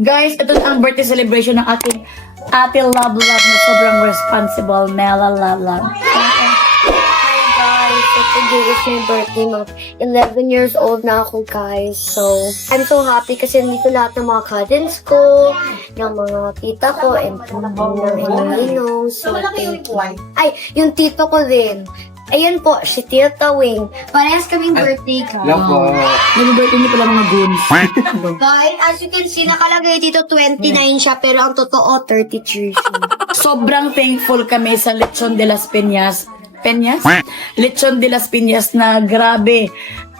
Guys, ito na ang birthday celebration ng ating ate Love na sobrang responsible. Mela Love. Hi guys, so today is my birthday month. 11 years old na ako guys. So, I'm so happy kasi nandito lahat ng mga cousins ko, ng mga tita ko, and ng Ninong. So, thank you. Ay, yung tito ko din. Ayun po, si Tita Wing. Parehas kaming birthday ka. Hello po. Yung birthday niyo pala mga goons. Guys, as you can see, nakalagay dito 29 siya, pero ang totoo 33 siya. Sobrang thankful kami sa Lechon de las Peñas. Lechon de las Peñas na grabe.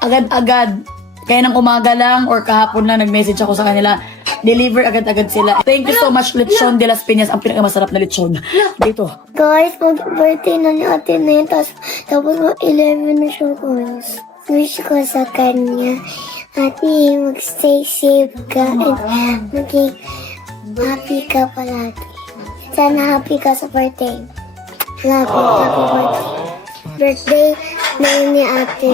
Agad-agad. Kaya ng umaga lang or kahapon lang nag-message ako sa kanila. Deliver agad-agad sila. Thank you so much, Lechon de las Peñas. Ang pinakamasarap na lechon. Dito. Guys, mag-birthday na ni ate na yun. Tapos 11 na siya, guys. Wish ko sa kanya, ate, mag-stay safe ka and maging happy ka palagi. Sana happy ka sa birthday. Love you, happy birthday. Birthday na yun ni ate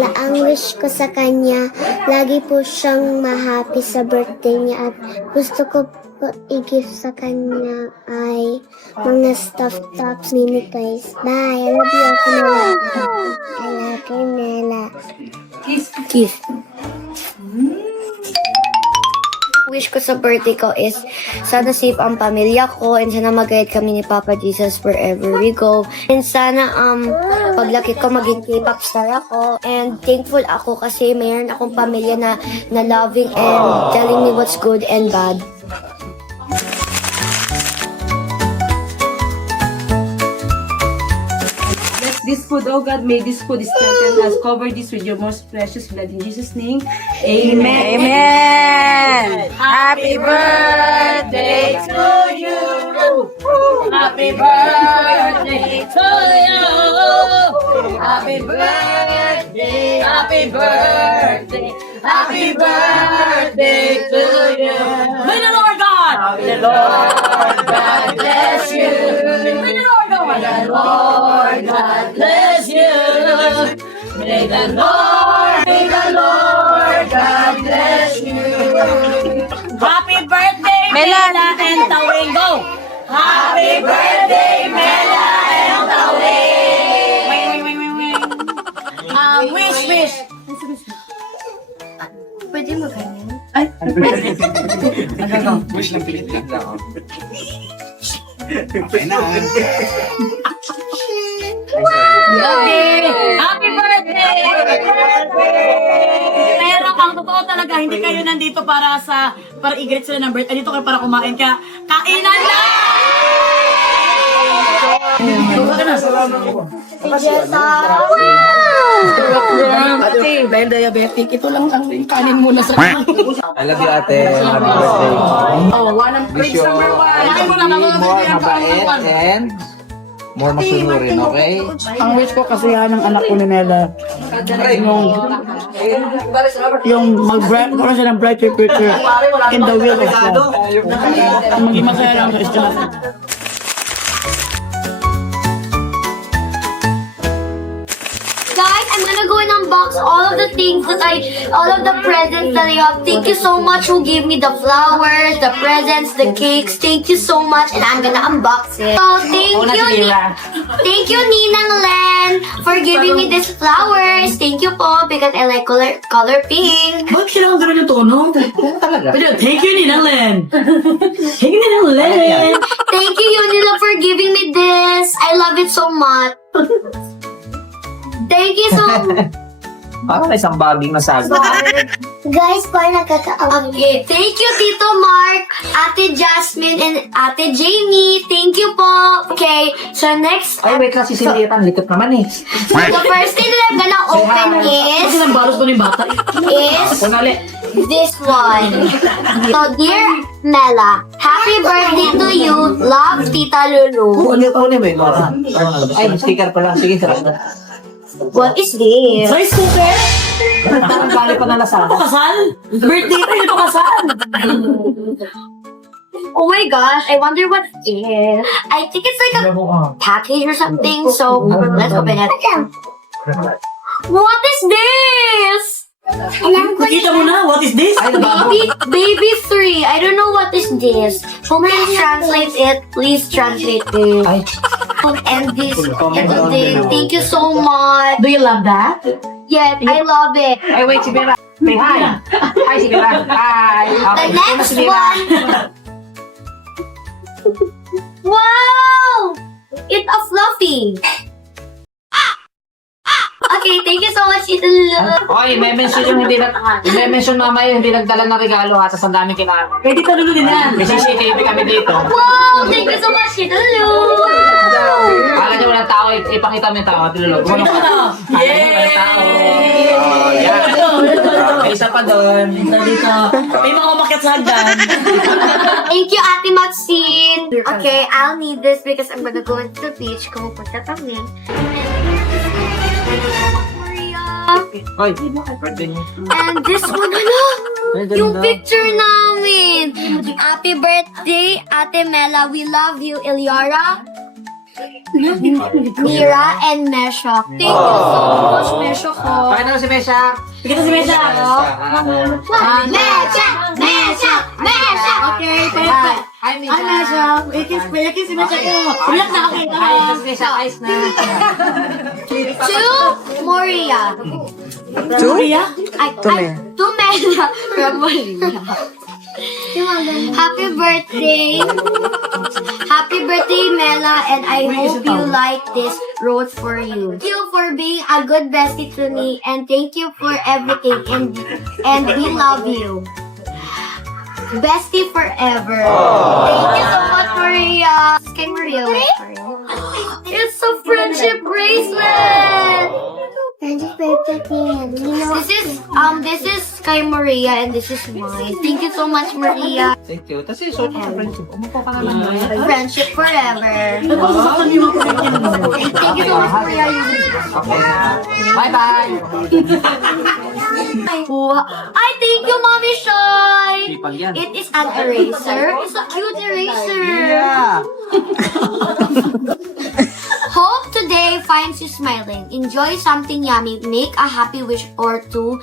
na ang wish ko sa kanya, lagi po siyang ma-happy sa birthday niya at gusto ko po i-gift sa kanya ay mga stuffed tops, mini toys. Bye! I love you, Ate Nela. I love you, Nela. Kiss. Wish ko sa birthday ko is sana safe ang pamilya ko and sana mag-guide kami ni Papa Jesus wherever we go. And sana paglaki ko maging K-pop star ako. And thankful ako kasi mayroon akong pamilya na loving and telling me what's good and bad. Bless this food, oh God. May this food strengthen us. Cover this with your most precious blood. In Jesus' name, amen. Amen! Happy birthday to you! Happy birthday to you! Happy birthday! Happy birthday! Happy birthday to you! May the Lord God! May the Lord God bless you! May the Lord God! May the Lord God bless you! May the Lord God bless you! Happy birthday, Mela and Tawing! Go! Happy birthday, Mela and Tawing! Wish! Pwede mo ganyan? Ay! Wish lang pilitin lang. Okay na. Happy birthday! Pero ang totoo talaga, hindi kayo nandito para i-greet sila ng birthday. Dito kayo para kumain. Kaya, kainan na! Ate, dahil diabetic, ito lang ang kanin muna sa I love you, ate. Happy birthday. Oh, one of Wish you more mabait and more masunurin, okay? Ang wish ko kasi yan ng anak ko ni Nela. Yung mag-bright ko siya ng brighter future in the will of God. Maging masaya lang sa estudyante. Guys, I'm gonna go and unbox all of the things all of the presents that I have. Thank you so much who gave me the flowers, the presents, the cakes. Thank you so much, and I'm gonna unbox it. So, thank you, Ninang Len, for giving me these flowers. Thank you po, because I like color pink. Bakit kailangan gano'n yung tono? Talaga. Pero, thank you, Ninang Len. Thank you, Ninang Len. Thank you, Yunila, for giving me this. I love it so much. Thank you so much. Parang isang baging na sabi. Guys, parang nakakaawa. Okay, thank you, Tito Mark, Ate Jasmine, and Ate Jamie. Thank you po. Okay, so next, Ay, wait lang, si Cindy. Ang likot naman eh. the first thing that I'm gonna open Kasi nang baros ko ni bata. is Unali. this one. So, dear Mela, happy birthday to you. Love, Tita Lulu. Ulit mo yun. Ay, sticker pa lang. Sige, sarap na. What is this? Size cooker? Ang galing pa na lasada. Ito kasal? Birthday tayo, ito kasal. Oh my gosh, I wonder what it is. I think it's like a package or something. So, let's open it. What is this? Alam ko Nakita mo na, what is this? Baby 3. I don't know this. Who can translate it? Please translate it. Ay, And this. Thank you so much. Do you love that? Yes, I love it. ay wait, si Vera. Say hi. Hi, si Vera. Hi. The Okay, next si Vera. one. Wow! It's a fluffy. Okay, thank you so much, Tita Lulu. Oy, mention yung hindi mention mamaya yung hindi nagdala ng regalo ha, sa daming kinain. Pwede talulo din yan. May CCTV kami dito. Wow! Thank you so much, Tita Lulu. Akala niyo walang tao, ipakita mo yung tao. Tululog. Ito na. Walang tao. Oh, yan. May isa pa doon. Dito. May mga umakyat sa hagdan. Thank you, Ate Maxine. Okay, I'll need this because I'm gonna go into the beach. Kumupunta kami. Oy, birthday niyo. And this one, yung picture namin. Happy birthday, Ate Mela. We love you, Ilyara, Mira, and Mesha. Thank you so much, Mesha ko. Pakita mo si Mesha. Ito si Mesa. Mesha! Mesha! Mesha! Okay, perfect. Hi, Mesha. Ay, Mesa. Ikis si Mesa ko. Ulat na ako. Hi, Mesha. Ice na. To Moria. Maria? To Mela from Moria. Happy birthday. Happy birthday, Mela, and I hope you like this rose for you. Thank you for being a good bestie to me, and thank you for everything, and we love you. Bestie forever. Thank you so much, Maria. Kay Maria, wait for you. It's a friendship bracelet. This is kay Maria, and this is mine. Thank you so much, Maria. Thank you. Tapos yung sa friendship. Umupo ka na lang. Friendship forever. Nagpapasaktan yung mga pagkakin mo. Thank you so much, Maria. Okay na. Bye-bye. Ay, thank you, Mommy Shoy. Sipag yan. It is an eraser. It's a cute eraser. Yeah. Hope today finds you smiling. Enjoy something yummy. Make a happy wish or two.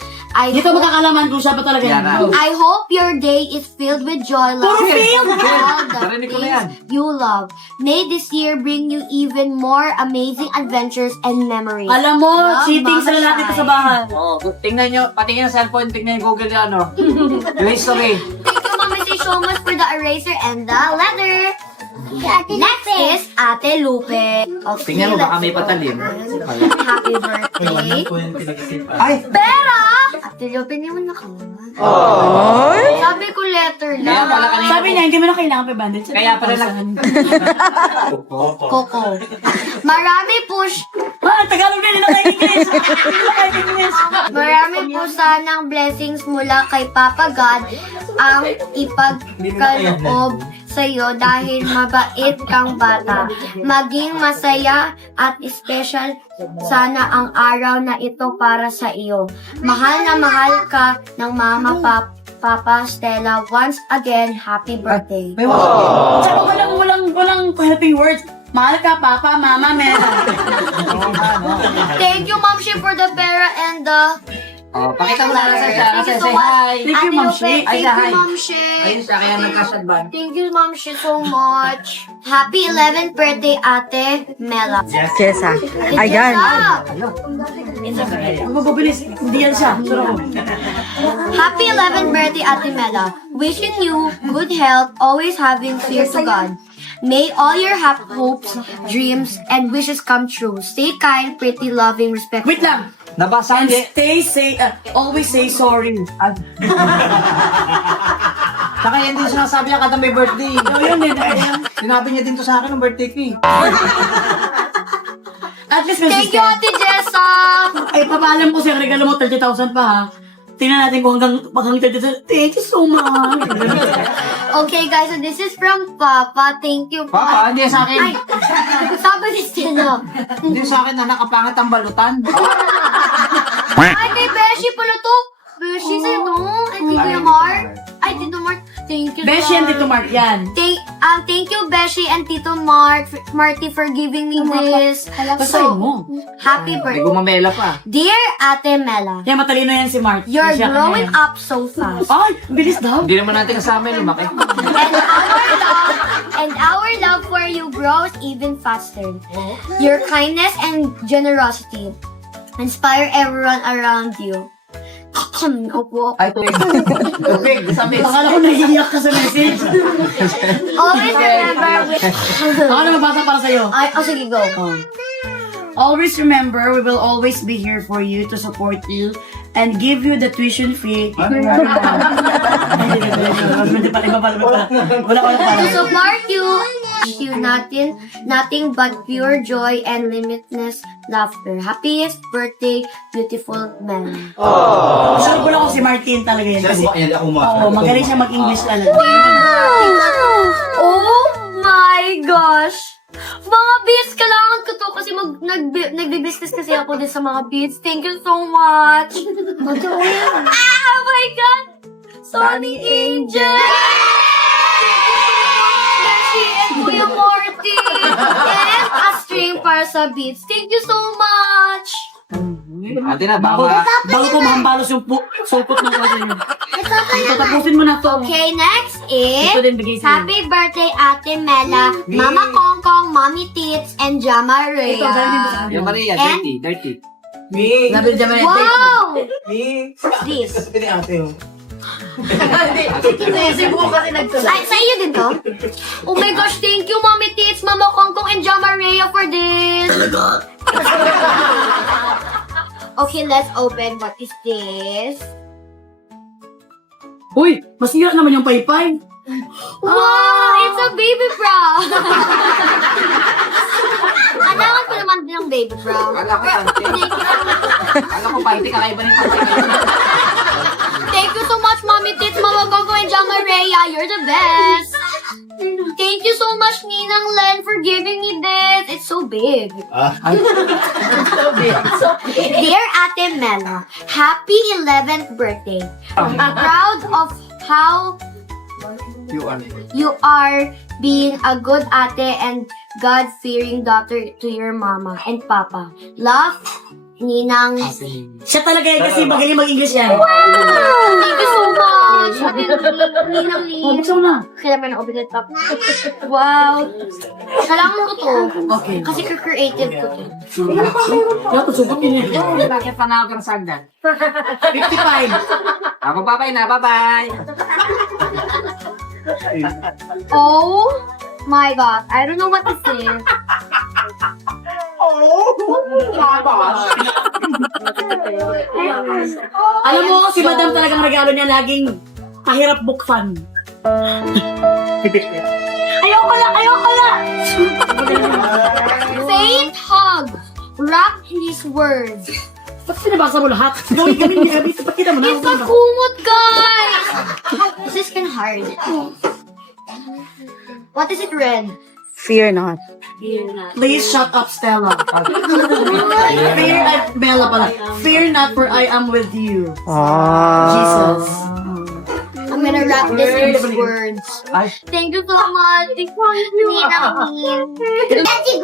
Dito magkakalaman kung siya pa talaga Yan na. yan. I hope your day is filled with joy, love, Puro filled? and all the Narinig ko na yan. things you love. May this year bring you even more amazing adventures and memories. Alam mo, Love, cheating Mama sila natin Shai. sa bahay. Oh, tingnan nyo, patingin ang cellphone, tingnan yung Google na ano. Yung history. Thank you, Mama Shai, so much for the eraser and the letter. Next is Ate Lupe. Okay, Tingnan mo, baka may let's go. patalim. Happy birthday. Ay! Pera! Ate Lupe, hindi mo nakaman. Sabi ko letter Kaya lang. pala kanina. Sabi niya, hindi mo na kailangan pa bandit. Kaya pala lang. Coco. Marami push. Tagalog na nila kay English. English. Marami po sanang blessings mula kay Papa God ang ipagkaloob sa'yo dahil mabait kang bata. Maging masaya at special sana ang araw na ito para sa iyo. Mahal na mahal ka ng Mama Papa Stella. Once again, happy birthday. May wala. Tsaka walang helping words. Mahal ka, Papa, Mama, Mera. Thank you, Mom Shi, for the pera and the... Oh, pakita mo na siya. Thank you so Say much. hi. Thank you, Ate Ma'am Lupe, Shi. Thank Ay, you, hi. Mom Shi. Ayun siya, kaya nagkasadban. Thank you, Mom Shi, so much. Happy 11th birthday, Ate Mela. Jessa. Ayan. Magpapabilis. Hindi yan siya. Sura ko. Happy 11th birthday, Ate Mela. Wishing you good health, always having fear to God. May all your hopes, dreams, and wishes come true. Stay kind, pretty, loving, respectful. Wait lang. Nabasa And hindi. always say sorry. Saka yan din sinasabi niya kada may birthday. Yun din. Sinabi niya din to sa akin ng birthday ko eh. At least may Thank you, sister. Ate Jessa! Ay, papaalam ko sa'yo, regalo mo 30,000 pa ha. Tingnan natin kung hanggang 30,000. Thank you so much. Okay, guys, so this is from Papa. Thank you, Papa, hindi sa akin. Ay, sabi ni Stella. Hindi sa akin na nakapangat ang balutan. Ay, kay Beshi pala to. Beshi, sa'yo to. Ay, Tito Mar. Ay, Tito Mar. thank you. Beshi and Lord. Tito Mark yan. Thank you, Beshi and Tito Marty for giving me this. Basahin mo. Happy May birthday. gumamela pa. Dear Ate Mela, Yan, matalino yan si Mark. you're Siya, growing ano yan. up so fast. Ay, ang bilis daw. Hindi naman natin kasama yung lumaki. And our love for you grows even faster. Your kindness and generosity inspire everyone around you. Opo. Ay, tubig. Tubig, sabi. Akala ko nahihiyak ka sa message. Always remember Ako na mabasa para sa'yo. sige, go. Always remember, we will always be here for you to support you and give you the tuition fee. To support you, nothing but pure joy and limitless laughter. Happiest birthday, beautiful man. Sure ko lang kung si Martin talaga yan. Kasi, ako oo, magaling siya mag-English talaga. Oh my gosh! Mga beads, kailangan ko to kasi nagbe-business kasi ako din sa mga beads. Thank you so much! Oh my God! Sonny Angel! Beshi and Kuya Morty! And a string para sa beads. Thank you so much! Ate na, Bago, baka. bago ko mahambalos yung sulpot ng kasi yun. Ito, tapusin mo na to. Okay, next is... Ito din bigay sa'yo. Happy birthday, Ate Mela, Mama Kongkong, Mommy Tits, and Jama Rhea. Ito, galing din mo sa akin. Yung Maria, And- dirty. Nabil dyan mo na yung date. Wow! What's this? Siguro kasi nagsulat. Ay, sa iyo din to? Oh my gosh, thank you, Mommy Tits, Mama Kongkong, and Jama Rhea for this. Okay, let's open. What is this? Uy, masira naman yung paypay. Wow! It's a baby bra! Kailangan ko naman din ng baby bra. Kala ko panty. Kala ko panty, kakaiba ng panty. Thank you so much, Mommy Tits, Mama Gogo, and Jama Rhea. You're the best. Thank you so much, Ninang Len, for giving me this. It's so big. Dear Ate Mela, happy 11th birthday. I'm proud of how you are being a good ate and God-fearing daughter to your mama and papa. Love, Ninang. Siya talaga yan kasi magaling mag-English yan. Thank you so much. Ninang Oh, Lin. buksan mo na. Kailangan na open it up. Wow. Kailangan ko to. Okay. Kasi creative ko to. Kaya ito, supot yun yan. Bakit panawag ng sagdan? 55. Ako, bye-bye na, bye-bye. Oh my God. I don't know what to say. Alam mo, si Madam talagang regalo niya laging pahirap buksan. Ayoko na! Faith hug. Wrap his words. Ba't sinabasa mo lahat? Gawin kami niya. Pakita mo na. It's a kumot, guys. This is kind of hard. What is it read? Fear not. Please shut up, Stella. Bella pala. Fear not, for I am with you. Jesus. I'm gonna wrap this in his words. Thank you so much.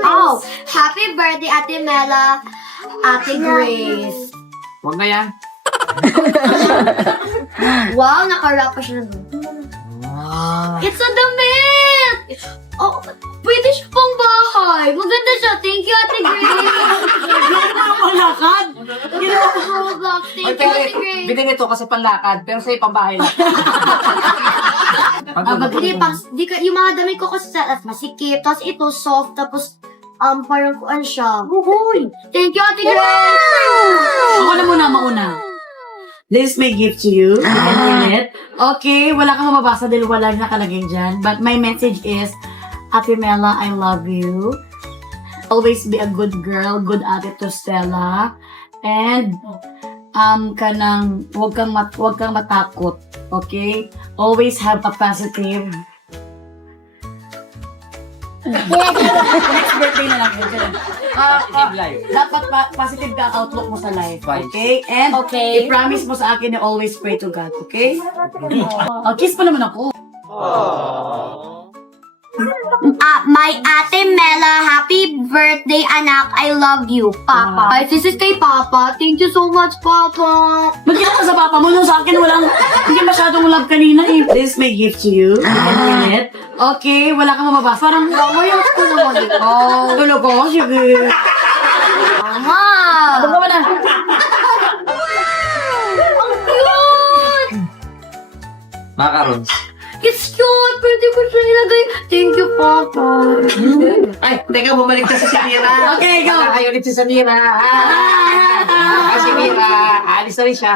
Oh, happy birthday, Ate Mela, Ate Grace. Huwag na yan. Wow, naka-wrap pa siya na doon. It's a damit! Oh, pwede siya pang bahay. Maganda siya. Thank you, Ate Grace. Malakad. Roblox. Thank you, Ate Grace. Binili ito kasi panlakad, pero sa'yo pambahay lang. Yung mga damit ko kasi sa masikip. Tapos ito, soft. Tapos, parang kuan siya. Uy! Thank you, Ate Grace! Ako na muna, mauna. This is my gift to you. You can read it. Okay, wala kang mababasa dahil wala nakalagay dyan. But my message is, Ate Mela, I love you. Always be a good girl, good ate to Stella. And, huwag kang matakot. Okay? Always have a positive. Next birthday na lang yun. Dapat positive ka ang outlook mo sa life. Okay? And, Okay. i-promise mo sa akin na always pray to God. Okay? Kiss pa naman ako. My Ate Mela, happy birthday, anak. I love you, Papa. Ay, this is kay Papa. Thank you so much, Papa. Magkita ka sa papa mo, nung sa akin walang, hindi masyadong love kanina eh. This is my gift to you. Minute. Okay, wala kang mababasa. Parang, Mayroon ko naman ito. tulog ko, sige. Mama! Tulog ka na. Ang cute! Macarons. It's cute! Pwede ko siya nilagay. Thank you, Papa. Ay, teka, bumalik ka sa Samira. Okay, go. Ayaw ulit si Samira. Si Mira, alis na rin siya.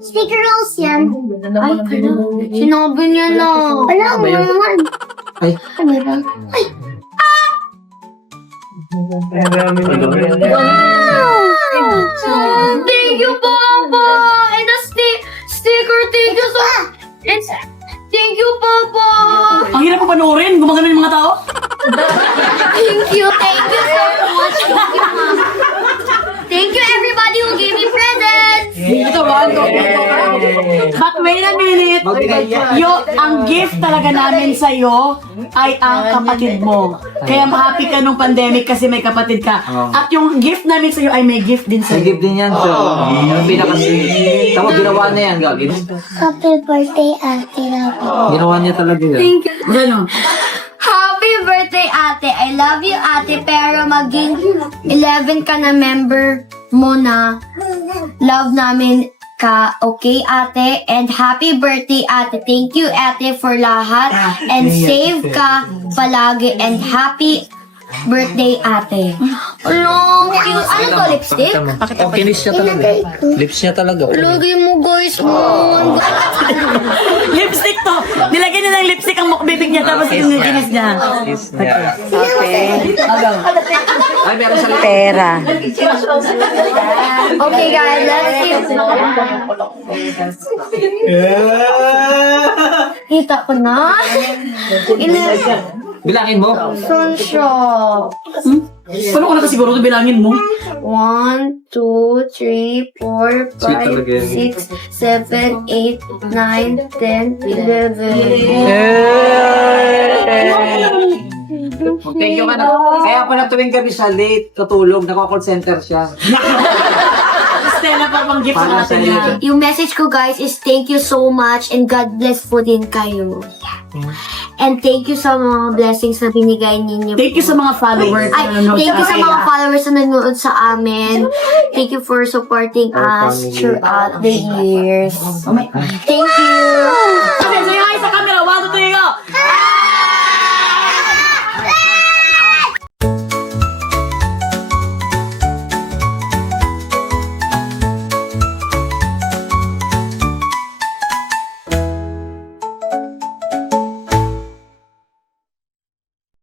Sticker rolls yan. Ay, sinabi niya na. Wala mo naman. Ay. Ano ba? Ay! Thank you, Papa! And a sticker, thank you so much. Thank you, Papa! Ang hirap mo panoorin, gumagano yung mga tao. Thank you so much. Thank you, Mom. Thank you, everybody who gave me presents. Ito, But wait a minute. Ang gift talaga namin sa'yo ay ang kapatid mo. Kaya happy ka nung pandemic kasi may kapatid ka. At yung gift namin sa'yo ay may gift din sa'yo. Nag-give din yan, so. Yung pinaka-sweet. Tapos ginawa na yan, gagawin. Happy birthday, Ate Rabi. Ginawa niya talaga yan. Thank you. Gano'n. Happy birthday, ate. I love you, ate. Pero maging 11 ka na member mo na. Love namin ka. Okay, ate? And happy birthday, ate. Thank you, ate, for lahat. And save ka palagi. And happy birthday, ate. Hello, cute. Ano to, lipstick? Oh, kinis niya talaga. Lips niya talaga. Lagay mo, guys. Lipstick to. Nilagyan niya ng lipstick ang bibig niya tapos yung ginis niya. Kiss niya. Ay, meron sa Pera. Okay, guys. Let's see. Kita ko na. Bilangin mo. Sunsho. Paano ko nakasiguro bilangin mo? 1, 2, 3, 4, Sweet talaga 5, yan. 6, 7, 8, 9, 10, 11. Thank you, man. Kaya pala tuwing gabi siya late, katulog, naka-call center siya. Stella pa pang gift Para sa sa atin iyo. niya. Yung message ko, guys, is thank you so much and God bless po din kayo. And thank you sa mga blessings na binigay ninyo. Thank you sa mga followers Ay, na nanonood thank you sa atin. mga followers na nanonood sa amin. Thank you for supporting us throughout the years. Thank you.